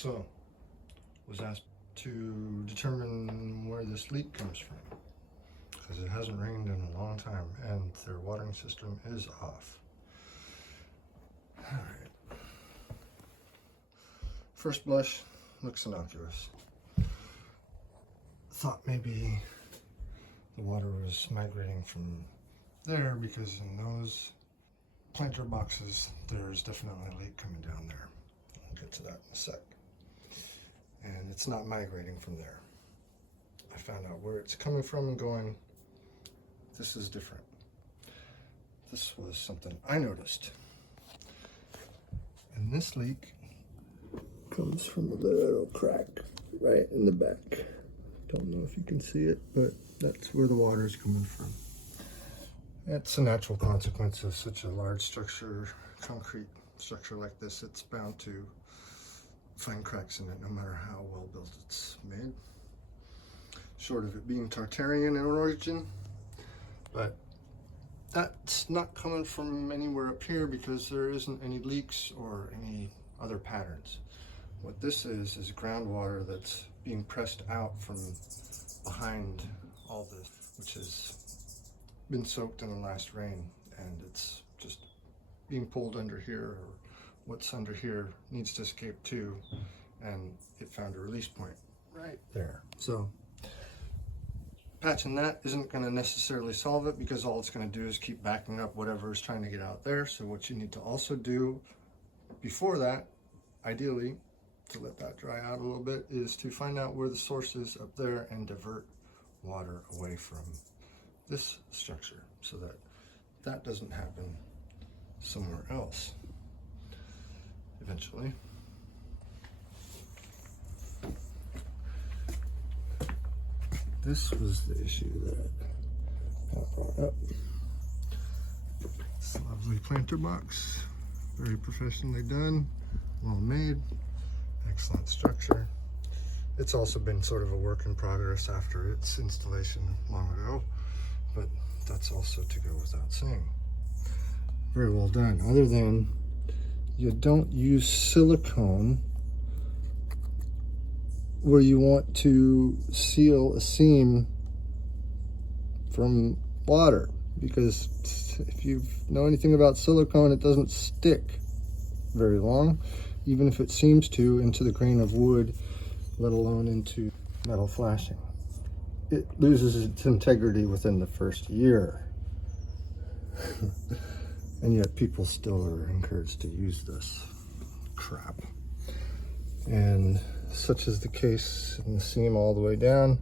So, was asked to determine where this leak comes from, because it hasn't rained in a long time and their watering system is off. All right. First blush, looks innocuous. Thought maybe the water was migrating from there, because in those planter boxes, there's definitely a leak coming down there. I'll get to that in a sec. And it's not migrating from there. I found out where it's coming from and going, this is different. This was something I noticed. And this leak comes from a little crack right in the back. Don't know if you can see it, but that's where the water is coming from. It's a natural consequence of such a large structure, concrete structure like this. It's bound to find cracks in it no matter how well built it's made. Short of it being Tartarian in origin, but that's not coming from anywhere up here because there isn't any leaks or any other patterns. What this is groundwater that's being pressed out from behind all this, which has been soaked in the last rain, and it's just being pulled under here, or what's under here needs to escape too, and it found a release point right there. So patching that isn't going to necessarily solve it, because all it's going to do is keep backing up whatever is trying to get out there. So what you need to also do before that, ideally, to let that dry out a little bit, is to find out where the source is up there and divert water away from this structure so that that doesn't happen somewhere else eventually. This was the issue that I brought up. This lovely planter box, very professionally done, well made, excellent structure. It's also been sort of a work in progress after its installation long ago, but that's also to go without saying. Very well done, other than you don't use silicone where you want to seal a seam from water, because if you know anything about silicone, it doesn't stick very long, even if it seems to, into the grain of wood, let alone into metal flashing. It loses its integrity within the first year. And yet people still are encouraged to use this crap. And such is the case in the seam all the way down.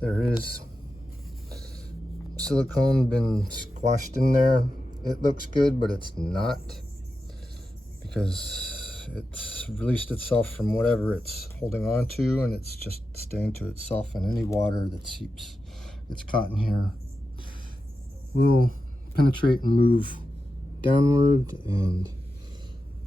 There is silicone been squashed in there. It looks good, but it's not, because it's released itself from whatever it's holding on to, and it's just staying to itself, and any water that seeps, gets caught in here, will penetrate and move downward and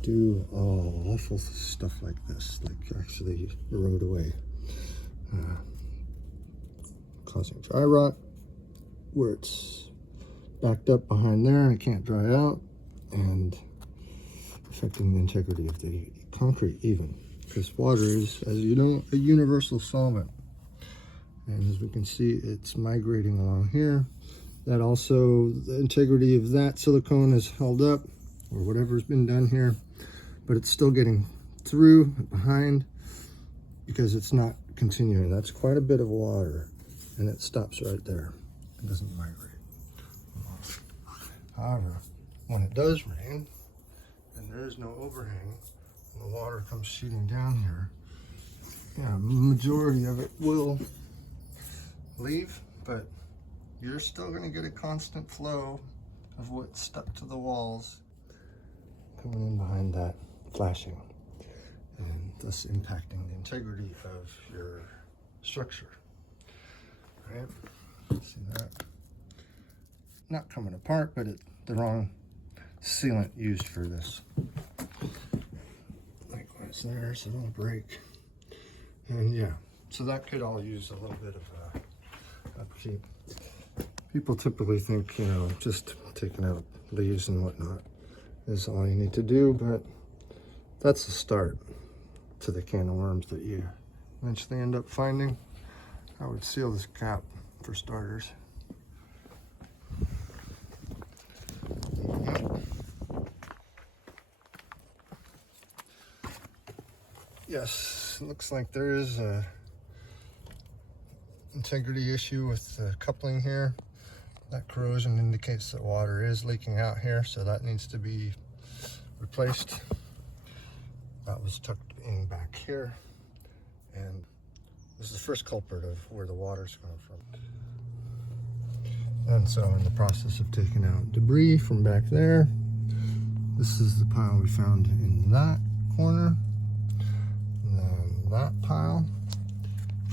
do awful stuff like this, like actually erode away, causing dry rot where it's backed up behind there and it can't dry out, and affecting the integrity of the concrete even, because water is, as you know, a universal solvent. And as we can see, it's migrating along here. That also, the integrity of that silicone is held up, or whatever's been done here, but it's still getting through behind because it's not continuing. That's quite a bit of water, and it stops right there. It doesn't migrate. However, when it does rain and there is no overhang, and the water comes shooting down here, yeah, majority of it will leave, but you're still going to get a constant flow of what's stuck to the walls coming in behind that flashing, and thus impacting the integrity of your structure. Right? See that? Not coming apart, but the wrong sealant used for this. Likewise there, so it'll break. And yeah, so that could all use a little bit of upkeep. People typically think, you know, just taking out leaves and whatnot is all you need to do, but that's a start. to the can of worms that you eventually end up finding. I would seal this cap for starters. Yes, it looks like there is a integrity issue with the coupling here. That corrosion indicates that water is leaking out here, so that needs to be replaced. That was tucked in back here, and this is the first culprit of where the water's coming from. And so in the process of taking out debris from back there, this is the pile we found in that corner. And then that pile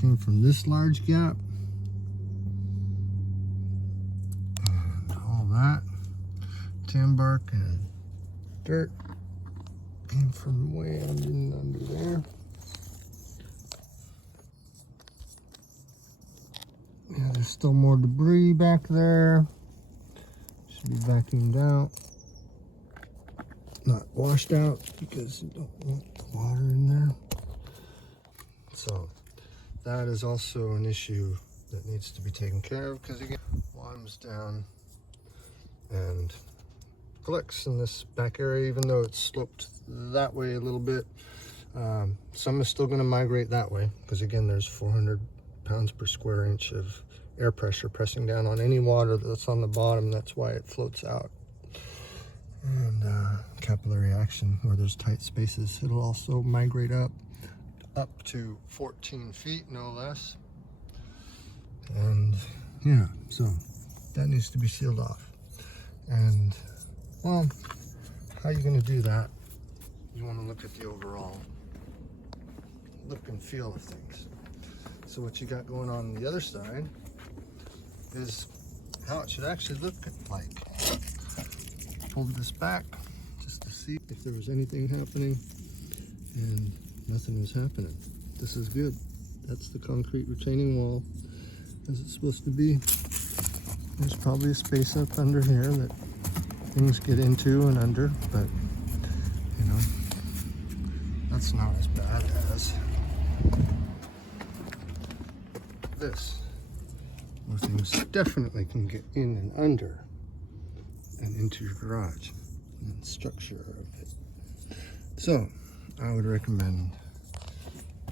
came from this large gap. And all that tan bark and dirt came from way under there. Yeah, there's still more debris back there. Should be vacuumed out. Not washed out because you don't want the water in there. So that is also an issue that needs to be taken care of, because again, water's down and collects in this back area, even though it's sloped that way a little bit. Some is still going to migrate that way, because again, there's 400 pounds per square inch of air pressure pressing down on any water that's on the bottom. That's why it floats out. And capillary action, where there's tight spaces, it'll also migrate up to 14 feet, no less. And yeah, so that needs to be sealed off. And well, how are you going to do that? You want to look at the overall look and feel of things. So what you got going on the other side is how it should actually look like. Pulled this back just to see if there was anything happening, and nothing was happening. This is good. That's the concrete retaining wall as it's supposed to be. There's probably a space up under here that things get into and under, but you know, that's not as bad as this, where things definitely can get in and under and into your garage and the structure of it. So I would recommend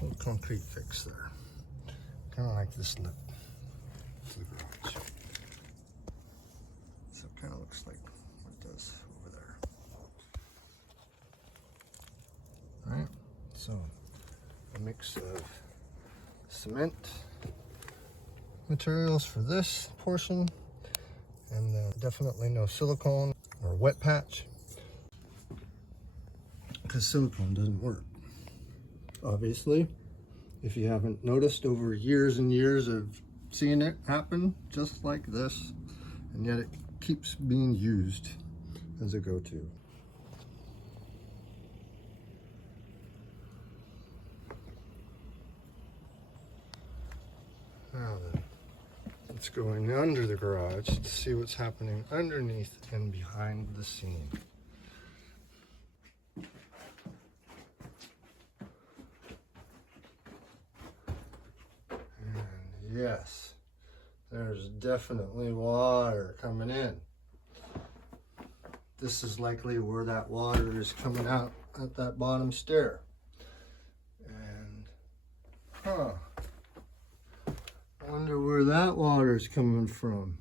a little concrete fix there, kind of like this lip to the garage. So it kind of looks like what it does over there. All right, so a mix of cement materials for this portion, and then definitely no silicone or wet patch, because silicone doesn't work. Obviously, if you haven't noticed over years and years of seeing it happen just like this, and yet it keeps being used as a go-to. Now then, let's go in under the garage to see what's happening underneath and behind the scene. And yes, there's definitely water coming in. This is likely where that water is coming out at that bottom stair. And, I wonder where that water is coming from.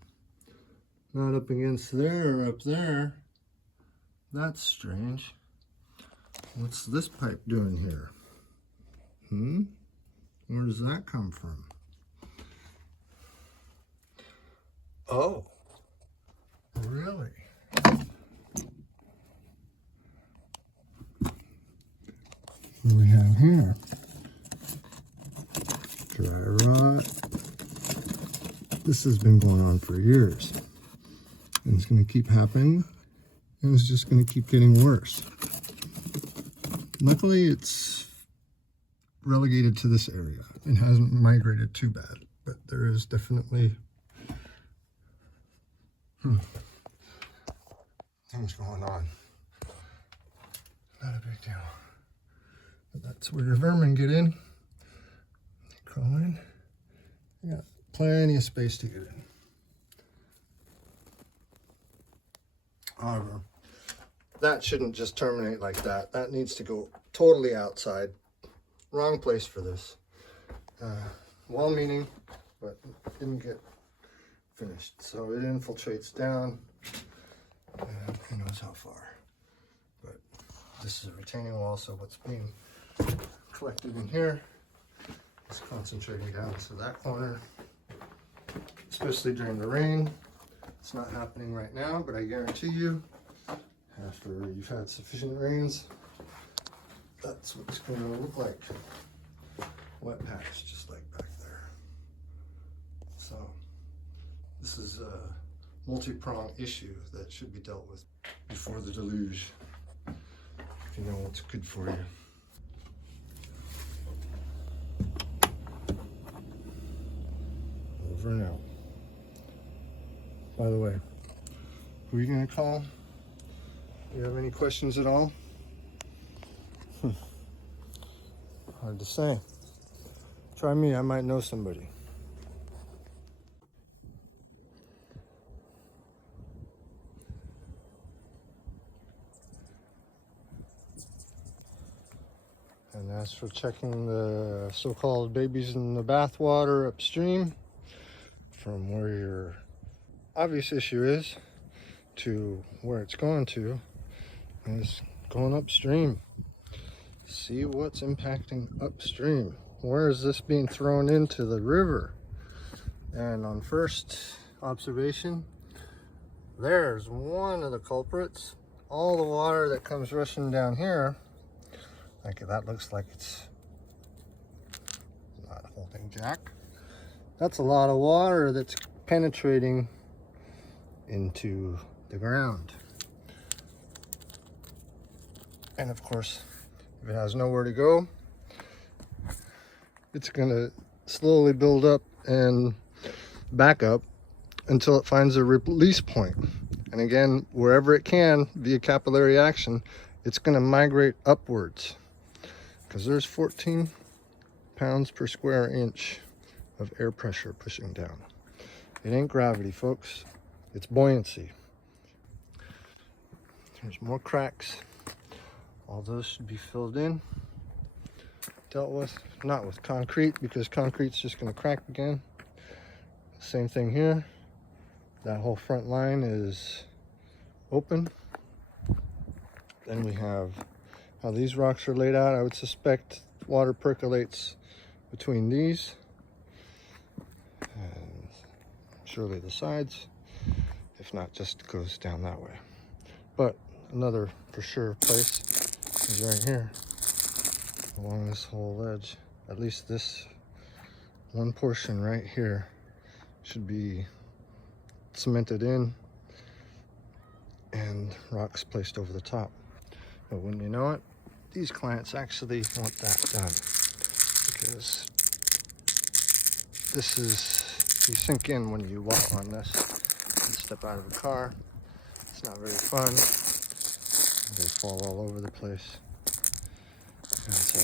Not up against there or up there. That's strange. What's this pipe doing here? Where does that come from? Oh, really? What do we have here? Dry rot. This has been going on for years, and it's going to keep happening, and it's just going to keep getting worse. Luckily, it's relegated to this area and hasn't migrated too bad, but there is definitely things going on. Not a big deal. That's where your vermin get in. They crawl in. You got plenty of space to get in. However, that shouldn't just terminate like that. That needs to go totally outside. Wrong place for this. Well-meaning, but didn't get finished. So it infiltrates down, and who knows how far. But this is a retaining wall, so what's being collected in here is concentrating down to that corner, especially during the rain. It's not happening right now, but I guarantee you, after you've had sufficient rains, that's what it's going to look like. Wet patch, just like back there. So this is a multi-pronged issue that should be dealt with before the deluge, if you know what's good for you. Over and out. By the way, who are you going to call? Do you have any questions at all? Hard to say. Try me, I might know somebody. And as for checking the so-called babies in the bathwater upstream, from where your obvious issue is to where it's going to, is going upstream. See what's impacting upstream. Where is this being thrown into the river? And on first observation, there's one of the culprits. All the water that comes rushing down here, like that looks like it's not holding jack. That's a lot of water that's penetrating into the ground. And of course, if it has nowhere to go, it's gonna slowly build up and back up until it finds a release point. And again, wherever it can, via capillary action, it's gonna migrate upwards, because there's 14 pounds per square inch of air pressure pushing down. It ain't gravity, folks. It's buoyancy. There's more cracks. All those should be filled in, dealt with, not with concrete, because concrete's just going to crack again. Same thing here. That whole front line is open. Then we have how these rocks are laid out. I would suspect water percolates between these and surely the sides. If not, just goes down that way. But another for sure place is right here along this whole edge. At least this one portion right here should be cemented in and rocks placed over the top. But wouldn't you know it, these clients actually want that done, because this is, you sink in when you walk on this and step out of a car. It's not very fun. They fall all over the place. And so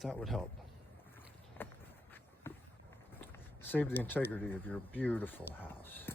that would help. Save the integrity of your beautiful house.